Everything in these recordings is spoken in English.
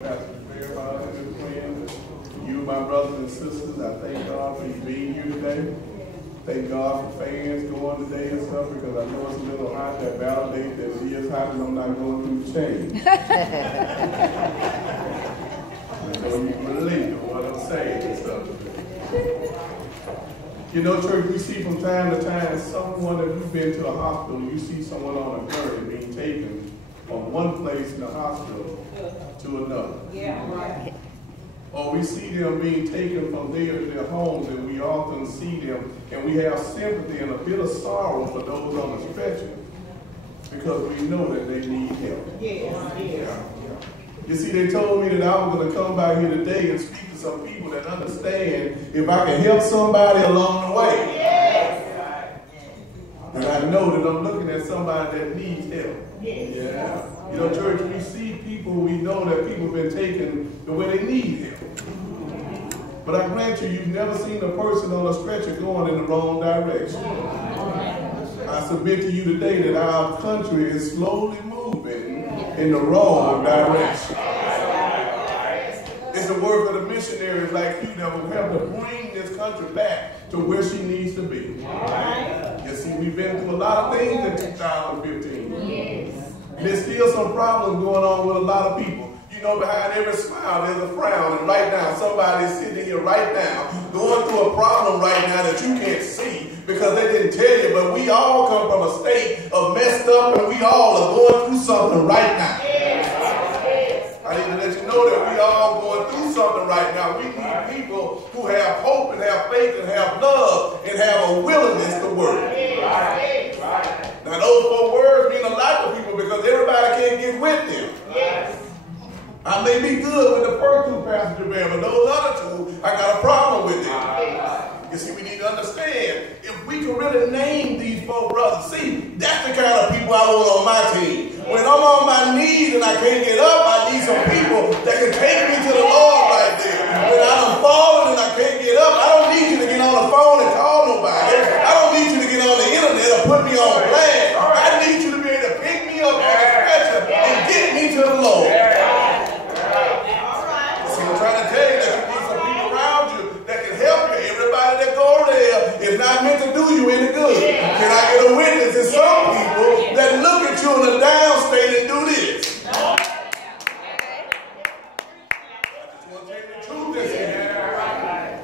Pastor Fair, my other good friends, you, my brothers and sisters, I thank God for you being here today. Thank God for fans going today and stuff, because I know it's a little hot. That validates that it is hot and I'm not going through change. So you believe what I'm saying and stuff. You know, church, we see from time to time someone, if you've been to a hospital, you see someone on a gurney being taken from one place in the hospital to another. Yeah, right. Or we see them being taken from there to their homes, and we often see them, and we have sympathy and a bit of sorrow for those on the stretcher, because we know that they need help. Yes, yes. You see, they told me that I was going to come by here today and speak to some people that understand if I can help somebody along the way. Yes. And I know that I'm looking at somebody that needs help. Yes. Yeah. You know, church, we see people, we know that people have been taken the way they need help. But I grant you, you've never seen a person on a stretcher going in the wrong direction. I submit to you today that our country is slowly moving in the wrong direction. It's the work of the missionaries like you that will help to bring this country back to where she needs to be. You see, we've been through a lot of things in 2015. And there's still some problems going on with a lot of people. You know, behind every smile there's a frown, and right now somebody's sitting here right now going through a problem right now that you can't see because they didn't tell you, but we all come from a state of messed up, and we all are going through something right now. I need to let you know that we all going through something right now. We need people who have hope and have faith and have love and have a willingness to work. Now those four words mean a lot to people because everybody can't get with them. I may be good with the first two, Pastor Dewayne, but those other two, I got a problem with them. You see, we need to understand, if we can really name these four brothers, see, that's the kind of people I want on my team. When I'm on my knees and I can't get up, I need some people that can take me to the Lord right there. When I'm falling and I can't get up, I don't need you to get on the phone and call nobody. I don't need you to get on the internet or put me on blast. I need you to be able to pick me up on the stretcher and get me to the Lord. It's not meant to do you any good. Can I get a witness? There's some people that look at you in a down state and do this. I just want to tell you the truth this here.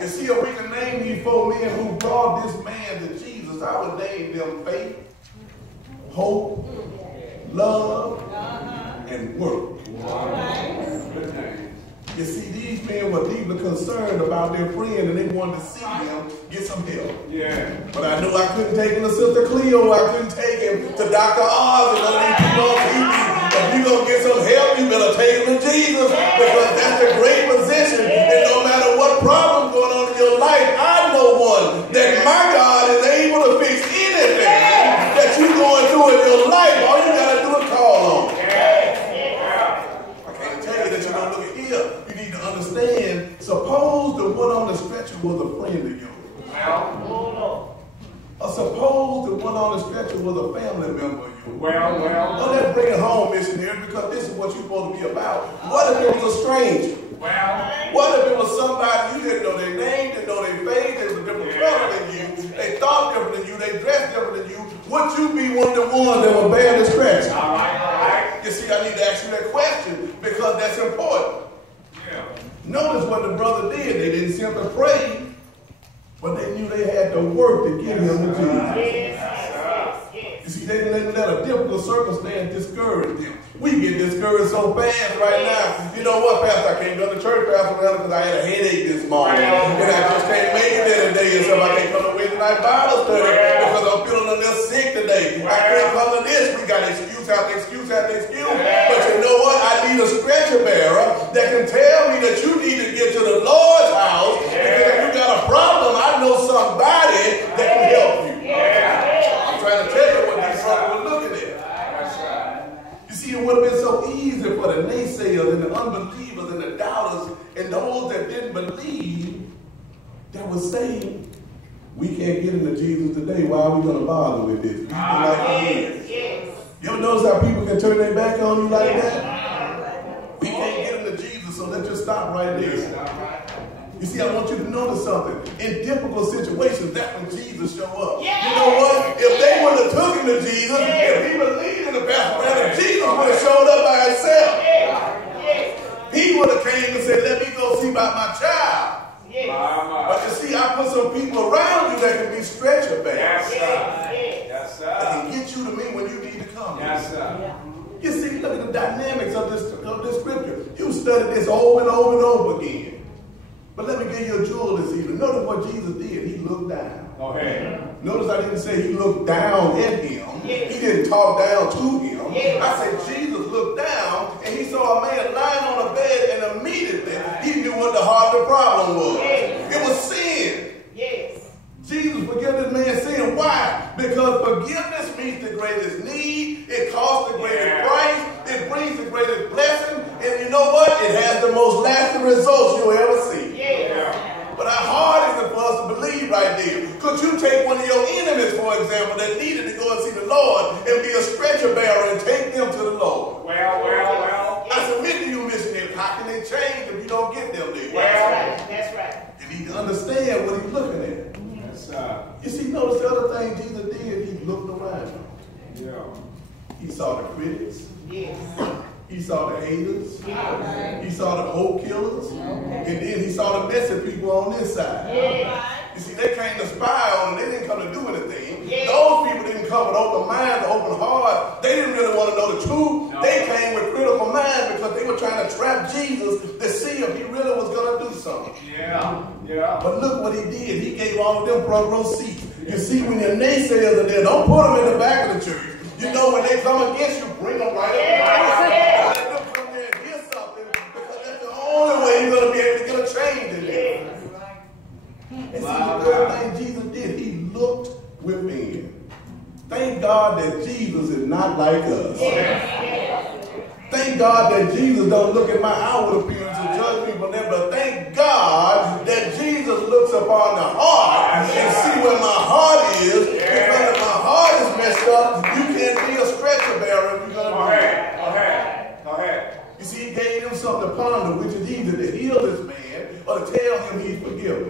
You see, if we can name these four men who brought this man to Jesus, I would name them faith, hope, love, and work. You see, these men were deeply concerned about their friend, and they wanted to see him get some help. But I knew I couldn't take him to Sister Cleo. I couldn't take him to Dr. Oz and other people on TV. If you're going to get some help, you better take him to Jesus, because that's a great position. And no matter what problem's going on in your life, I know one, that my God is able to fix anything that you're going through in your life. All you got to do is call on him. I can't tell you that you're going to look at here. Understand, suppose the one on the stretcher was a friend of yours. Or suppose the one on the stretcher was a family member of yours. Well, let's bring it home, missionary, because this is what you're supposed to be about. What if it was a stranger? What if it was somebody you didn't know their name, didn't know their face, they was a different color than you, they thought different than you, they dressed different than you? Would you be one of the ones that would bear the stretcher? You see, I need to ask you that question because that's important. Notice what the brother did. They didn't simply pray, but they knew they had to work to get him to Jesus. You see, they didn't let a difficult circumstance discourage them. We get discouraged so fast right now. You know what, Pastor? I can't go to church, Pastor, because I had a headache this morning. And I just can't make it there today. And so I can't come to Wednesday night Bible study because I'm feeling a little sick today. I can't come to this. We got excuse after excuse after excuse. But you know what? I need a stretcher bearer that can tell me that you need to get to the Lord's house. Because if you got a problem, I know somebody that can help you. I'm trying to tell you what these brothers were looking at. You see, it would have been so easy for the naysayers and the unbelievers and the doubters and those that didn't believe that would say, we can't get into Jesus today. Why are we going to bother with this? You ever notice how people can turn their back on you like that? We can't get So let's just stop right there. You see, I want you to notice something. In difficult situations, that's when Jesus show up. Yeah. You know what? If they would have took him to Jesus, if he believed in the pastor, Jesus would have showed up by himself. He would have came and said, let me go see about my child. But you see, I put some people around you that can be stretcher bearers. Yes, sir. That can get you to me when you need to come. Yes, sir. You see, look at the dynamics of this scripture. You studied this over and over and over again. But let me give you a jewel this evening. Notice what Jesus did. He looked down. Okay. Notice I didn't say he looked down at him. Yes. He didn't talk down to him. Yes. I said Jesus looked down and he saw a man lying on a bed, and immediately he knew what the heart of the problem was. Yes. It was sin. Yes. Jesus forgive this man's sin. Why? Because forgiveness meets the greatest need. It costs the greatest price. It brings the greatest blessing. And you know what? It has the most lasting results you'll ever see. But how hard is it for us to believe right there? Could you take one of your enemies, for example, that needed to go and see the Lord and be a stretcher bearer and take them to the Lord? Well. I submit to you, missionary, how can they change if you don't get them there? That's right. You need to understand what he's looking at. You see, notice the other thing Jesus did, he looked around. He saw the critics. He saw the haters. He saw the hope killers. And then he saw the messy people on this side. You see, they came to spy on him. They didn't come to do anything. Those people didn't come with open minds, open hearts. They didn't really want to know the truth. They came with critical minds because they were trying to trap Jesus to see if he really was going to do something. But look what he did. He gave all of them front row seats. You see, when your naysayers are there, don't put them in the back of the church. You know, when they come against you, bring them right up. Let them come there and hear something, because that's the only way you're going to be able to get a change in there. And see, the third thing Jesus did, he looked within. Thank God that Jesus is not like us. Thank God that Jesus don't look at my outward appearance and judge me from there, but thank God that Jesus looks upon the heart and see where my heart is, because if my heart is messed up, you can't be a stretcher bearer if you're going to do it. You see, he gave him something to ponder, which is either to heal this man or to tell him he's forgiven.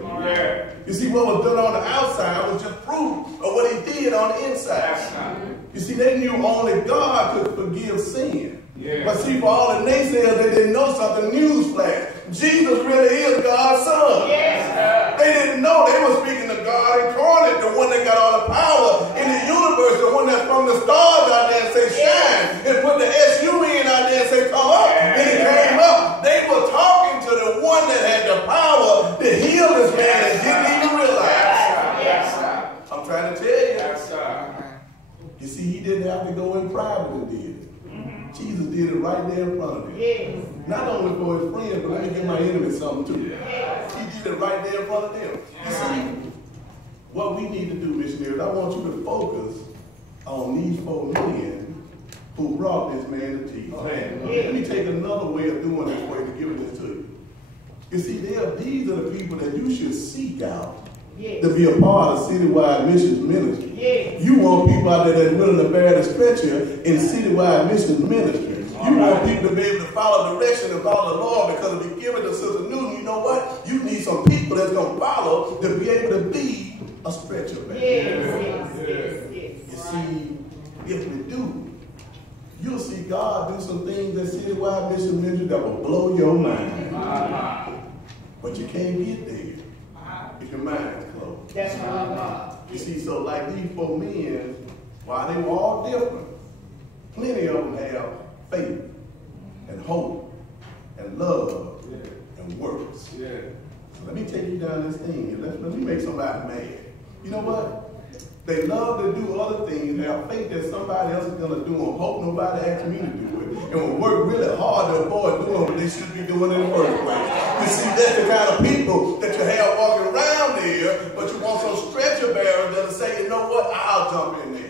You see, what was done on the outside was just proof of what he did on the inside. You see, they knew only God could forgive sin. But see, for all the naysayers, they didn't know something. Newsflash. Jesus really is God's son. They didn't know. They were speaking to God incarnate, the one that got all the power in the universe, the one that from the stars out there and say shine, and put the S-U-N out there and say come up. And it came up. They were talking to the one that had the power to heal this man and didn't even realize. I'm trying to tell you. You see, he didn't have to go in private and did it. Jesus did it right there in front of him. Not only for his friends, but let me give my enemy something too. He did it right there in front of them. You see, what we need to do, missionaries, I want you to focus on these 4 men who brought this man to Jesus. Let me take another way of doing this way to give this to you. You see, these are the people that you should seek out to be a part of citywide missions ministry. You want people out there that's willing to bear the stretcher in citywide missions ministry. You want people to be able to follow direction and follow the Lord, because if you give it to Sister Newton, you know what? You need some people that's going to follow to be able to be a stretcher man. You see, if we do, you'll see God do some things in citywide missions ministry that will blow your mind. But you can't get there if your mind is closed. That's right. You see, so like these 4 men, while they were all different, plenty of them have faith and hope and love and works. So let me take you down this thing and let me make somebody mad. You know what? They love to do other things and have faith that somebody else is going to do them. Hope nobody asks me to do it. And will work really hard to avoid doing what they should be doing in the first place. You see, that's the kind of people that you have walking around there, but you want some stretcher bearers that'll say, you know what, I'll jump in there.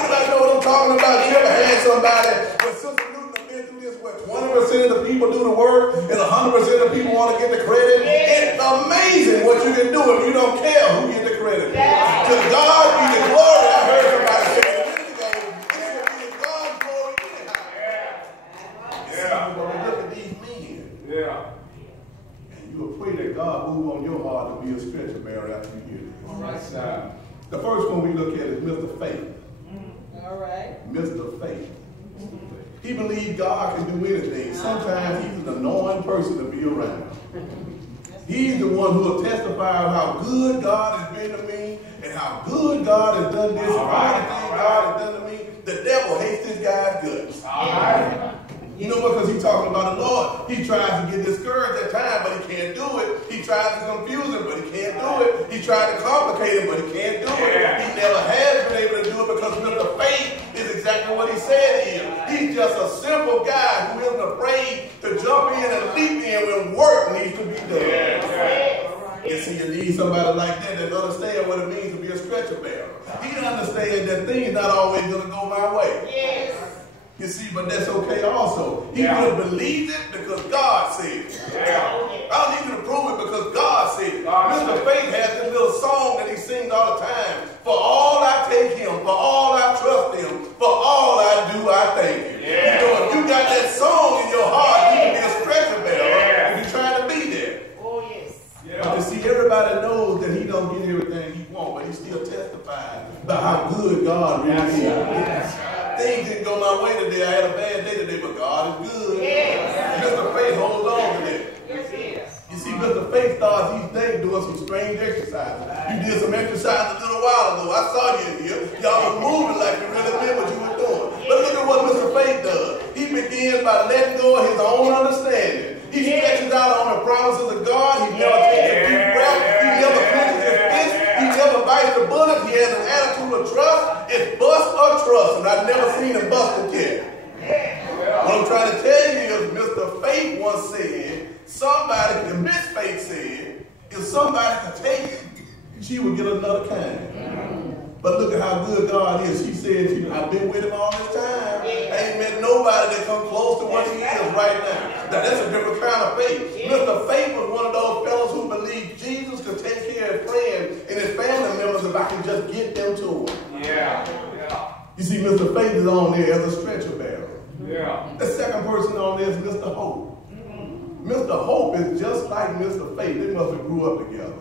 Anybody know what I'm talking about? You ever had somebody, but Sister Newton have been through this, where 20% of the people do the work and 100% of the people want to get the credit? It's amazing what you can do if you don't care who gets the credit. To God be the glory. I heard somebody say a minute ago, it should be God's glory anyhow. But we look at these men. Yeah. And you will pray that God move on your heart to be a stretcher bearer after you hear this. All right, sir. The first one we look at is Mr. Faith. All right. Mr. Faith. He believed God can do anything. Sometimes he's an annoying person to be around. He's the one who will testify of how good God has been to me and how good God has done this and all the things God has done to me. The devil hates this guy's guts. All right. You know what? Because he's talking about the Lord. He tries to get discouraged at times, but he can't do it. He tries to confuse him, but he can't do it. He tried to complicate him, but he can't do it. He never has been able to do it because Mr. Faith is exactly what he said he is. He's just a simple guy who isn't afraid to jump in and leap in when work needs to be done. You see, you need somebody like that that understands what it means to be a stretcher bearer. He understands that things not always going to go my way. Yes. You see, but that's okay also. He would have believed it because God said it. I don't need you to prove it because God said it. Mr. Faith has this little song that he sings all the time. For all I take him, for all I trust him, for all I do, I thank him. You know, if you got that song in your heart, you can be a stretcher bearer if you're trying to be there. Oh, yes. But you see, everybody knows that he don't get everything he wants, but he still testifies about how good God really is. Things didn't go my way today. I had a bad day today, but God is good. Yes. Mr. Faith holds on to that. Yes. You see, Mr. Faith starts each day doing some strange exercises. You did some exercise a little while ago. I saw you in here. Y'all was moving like you really meant what you were doing. But look at what Mr. Faith does. He begins by letting go of his own understanding. He stretches out on the promises of God. He never takes a deep breath. He never clenches his fist. He never bites the bullet. He has an attitude of trust. It's bust or trust, and I've never seen him bust it yet. What I'm trying to tell you is Mr. Faith once said, somebody, and Miss Faith said, if somebody could take it, she would get another kind. But look at how good God is. She said, I've been with him all this time. I ain't met nobody that come close to what he is right now. Now that's a different kind of faith. Mr. Faith was one of those fellows who believed Jesus could take care of his friends and his family members if I could just get them to him. You see, Mr. Faith is on there as a stretcher bearer. The second person on there is Mr. Hope. Mr. Hope is just like Mr. Faith. They must have grew up together.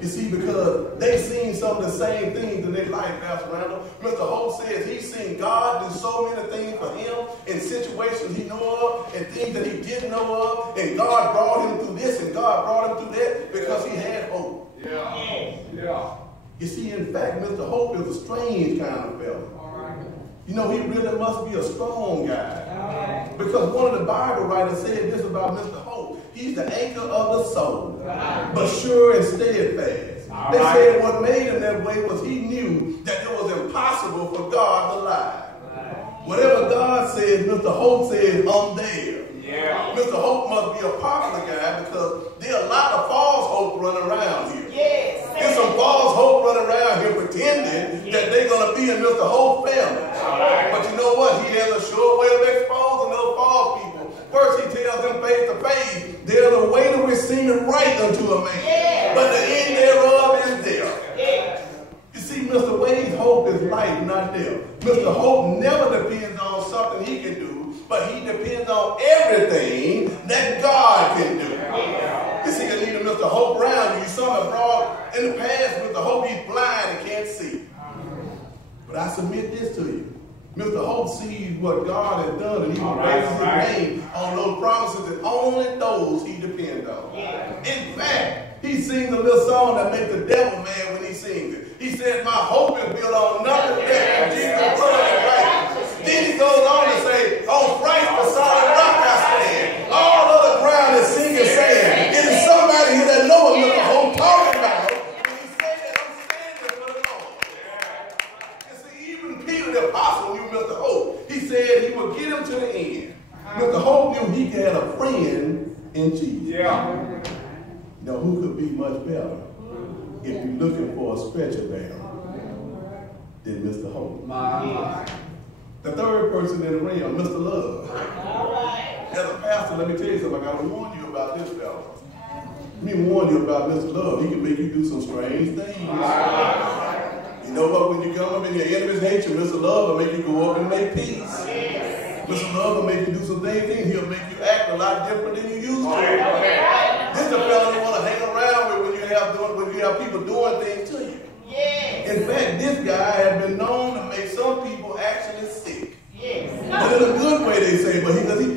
You see, because they've seen some of the same things in their life, Pastor Randall. Mr. Hope says he's seen God do so many things for him in situations he know of and things that he didn't know of. And God brought him through this and God brought him through that because he had hope. You see, in fact, Mr. Hope is a strange kind of fellow. You know, he really must be a strong guy. Because one of the Bible writers said this about Mr. Hope. He's the anchor of the soul, but sure and steadfast. They said what made him that way was he knew that it was impossible for God to lie. Whatever God says, Mr. Hope says, I'm there. Mr. Hope must be a popular guy because there are a lot of false hope running around here. There's some false hope running around here pretending that they're going to be in Mr. Hope's family. But you know what? He has a sure way of exposing those false people. First, he tells them face to face, there's a way to which seemeth right unto a man, but the end thereof is there. You see, Mr. Wade's hope is life, not death. Mr. Hope never depends on something he can do, but he depends on everything that God can do. You see, you need a Mr. Hope around you. You saw him abroad in the past, Mr. Hope, he's blind and can't see. But I submit this to you. Mr. Hope sees what God has done, and he bases his name on those promises that only those he depends on. In fact, he sings a little song that makes the devil mad when he sings it. He said, my hope is built on nothing less than Jesus' blood and righteousness. Then he goes on to say, on Christ the solid rock I stand. All other ground is sinking sand. Is there somebody here that knows what Mr. Hope talking about? When he said that I'm standing for the Lord. You see, even Peter the apostle knew Mr. Hope. He said he would get him to the end. Mr. Hope knew he had a friend in Jesus. Now, who could be much better if you're looking for a stretcher bearer than Mr. Hope? The third person in the ring, Mr. Love. As a pastor, let me tell you something. I got to warn you about this fella. Let me warn you about Mr. Love. He can make you do some strange things. You know what? When you come up in your enemy's nature, Mr. Love will make you go up and make peace. Mr. Love will make you do some things. He'll make you act a lot lot different than you used to. This is the fella you want to hang around with when you have people doing things to you. In fact, this guy has been known to make some people actually sick. But in a good way, they say, but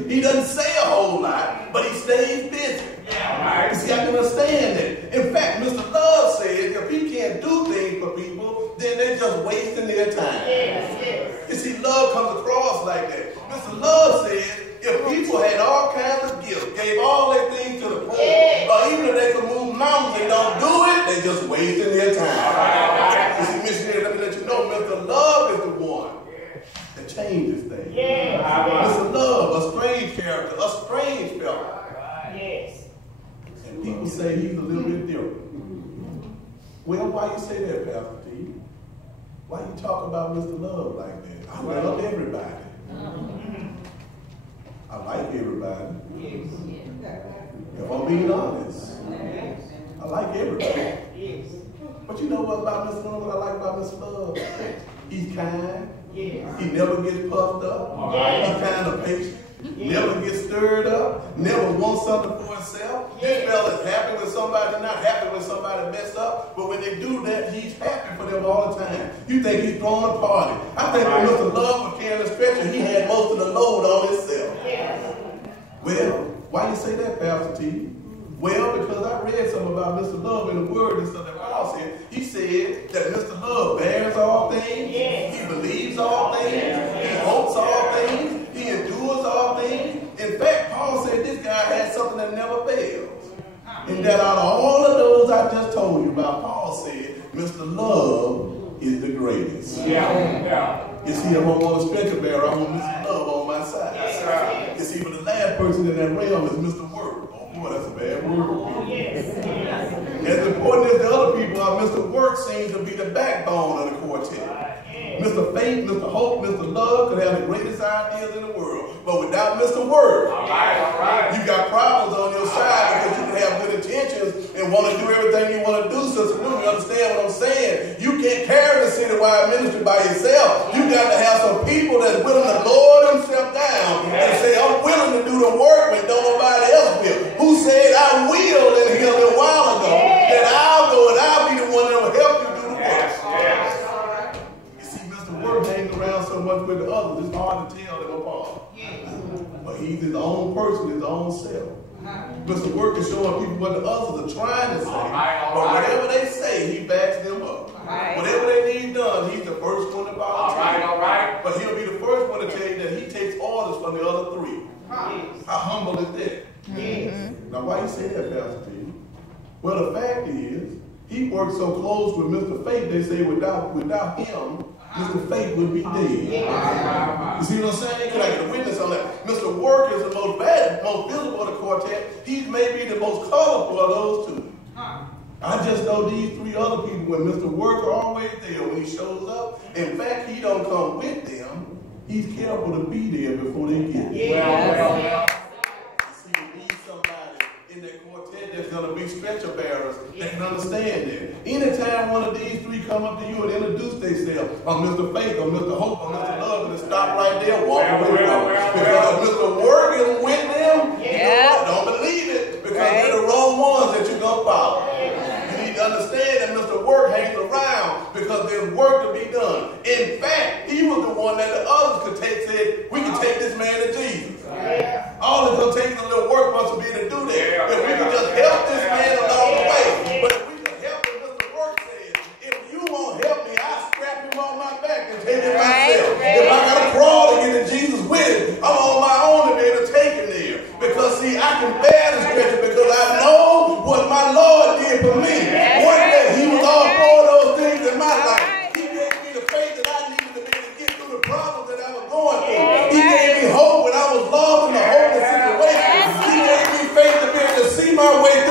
he doesn't say a whole lot, but he stays busy. You see, I can understand that. In fact, Mr. Love said if he can't do things for people, then they're just wasting their time. You see, love comes across like that. Mr. Love said if people had all kinds of gifts, gave all their things to the poor, or even if they could move mountains and don't do it, they just wasting their time. You see, missionary, let me let you know, Mr. Love is the one that changes things. Mr. Love, a strange character, a strange fella. And people say he's a little bit different. Well, why you say that, Pastor T? Why you talk about Mr. Love like that? I love everybody. I like everybody. If I'm being honest, I like everybody. But you know what about Mr. Love? What I like about Mr. Love? He's kind. He never gets puffed up. He's kind of patient. Never gets stirred up. Never wants something for himself. This fella is happy when somebody's not happy when somebody messed up. But when they do that, he's happy for them all the time. You think he's throwing a party. I think when Mr. Love was carrying the stretcher, he had most of the load on himself. Well, why you say that, Pastor T? Well, because I read something about Mr. Love in the Word and stuff that Paul said. He said that Mr. Love bears all things. He believes all things. He hopes all things. He endures all things. In fact, Paul said this guy has something that never fails. And that out of all of those I just told you about, Paul said, Mr. Love is the greatest. You see, I'm on a stretcher bearer. I want Mr. Love on my side. You see, but the last person in that realm is Mr. Work. Oh, boy, that's a bad word. As important as the other people are, Mr. Work seems to be the backbone of the quartet. Mr. Faith, Mr. Hope, Mr. Love could have the greatest ideas in the world. But without Mr. Word, you got problems on your side because you can have good intentions and want to do everything you want to do. Sister Lou, you understand what I'm saying? You can't carry the citywide ministry by yourself. You got to have some people that's willing to lower themselves down and say, I'm willing to do the work when nobody else will. Who said I will in here a little while ago, that I'll go and I'll be the one that will help you do the work. Work hangs around so much with the others, it's hard to tell them apart. But he's his own person, his own self. Mr. Work is showing people what the others are trying to say. But whatever they say, he backs them up. Whatever they need done, he's the first one to volunteer. But he'll be the first one to tell you that he takes orders from the other three. How humble is that? Now, why you say that, Pastor T? Well, the fact is, he works so close with Mr. Faith, they say without him, Mr. Faith would be dead. You see what I'm saying? Can I get a witness on that? Mr. Work is the most visible of the quartet. He's maybe the most colorful of those two. I just know these three other people, when Mr. Work are always there when he shows up. In fact, he don't come with them. He's careful to be there before they get there. In that quartet, there's going to be stretcher bearers that can understand that. Anytime one of these three come up to you and introduce themselves, or Mr. Faith, or Mr. Hope, or Mr. Love, and stop right there, walk away from them. Because if Mr. Work is with them, you know what? Don't believe it, because they're the wrong ones that you're going to follow. You need to understand that Mr. Work hangs around because there's work to be done. In fact, he was the one that the others could take, said, we can take this man to Jesus. All it's going to take is a little work for us to be able to do that. If we can just help this man along the way. But if we can help him, Mr. Work said, if you won't help me, I'll strap him on my back and take him myself. If I got to crawl to get to Jesus with him, I'm on my own to be able to take him there. Because, see, I can bear the stretcher because I know what my Lord did for me. One day, he was all for those things in my life. He gave me the faith that I needed to be able to get through the problems that I was going through. He gave me hope when I was lost in a hopeless situation. He gave me faith to be able to see my way through